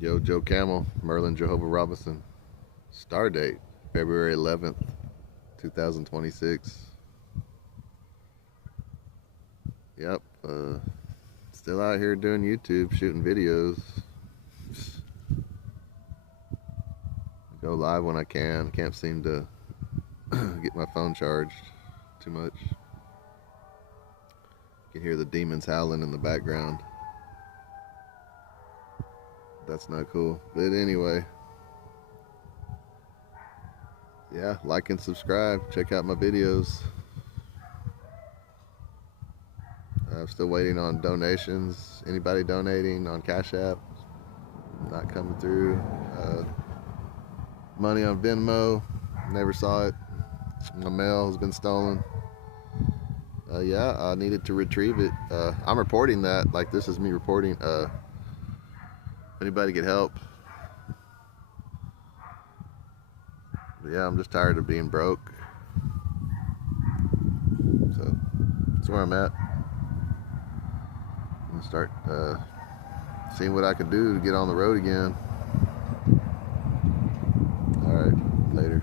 Yo, Joe Camel, Merlin Jehovah Robinson. Star date, February 11th, 2026. Yep, still out here doing YouTube, shooting videos. Go live when I can. Can't seem to get my phone charged too much. You can hear the demons howling in the background. That's not cool. But anyway, yeah, like and subscribe. Check out my videos. I'm still waiting on donations. Anybody donating on Cash App? Not coming through. Money on Venmo. Never saw it. My mail has been stolen. Yeah, I needed to retrieve it. I'm reporting that. Like, this is me reporting. Anybody get help? But yeah, I'm just tired of being broke. So that's where I'm at. I'm gonna start seeing what I can do to get on the road again. All right, later.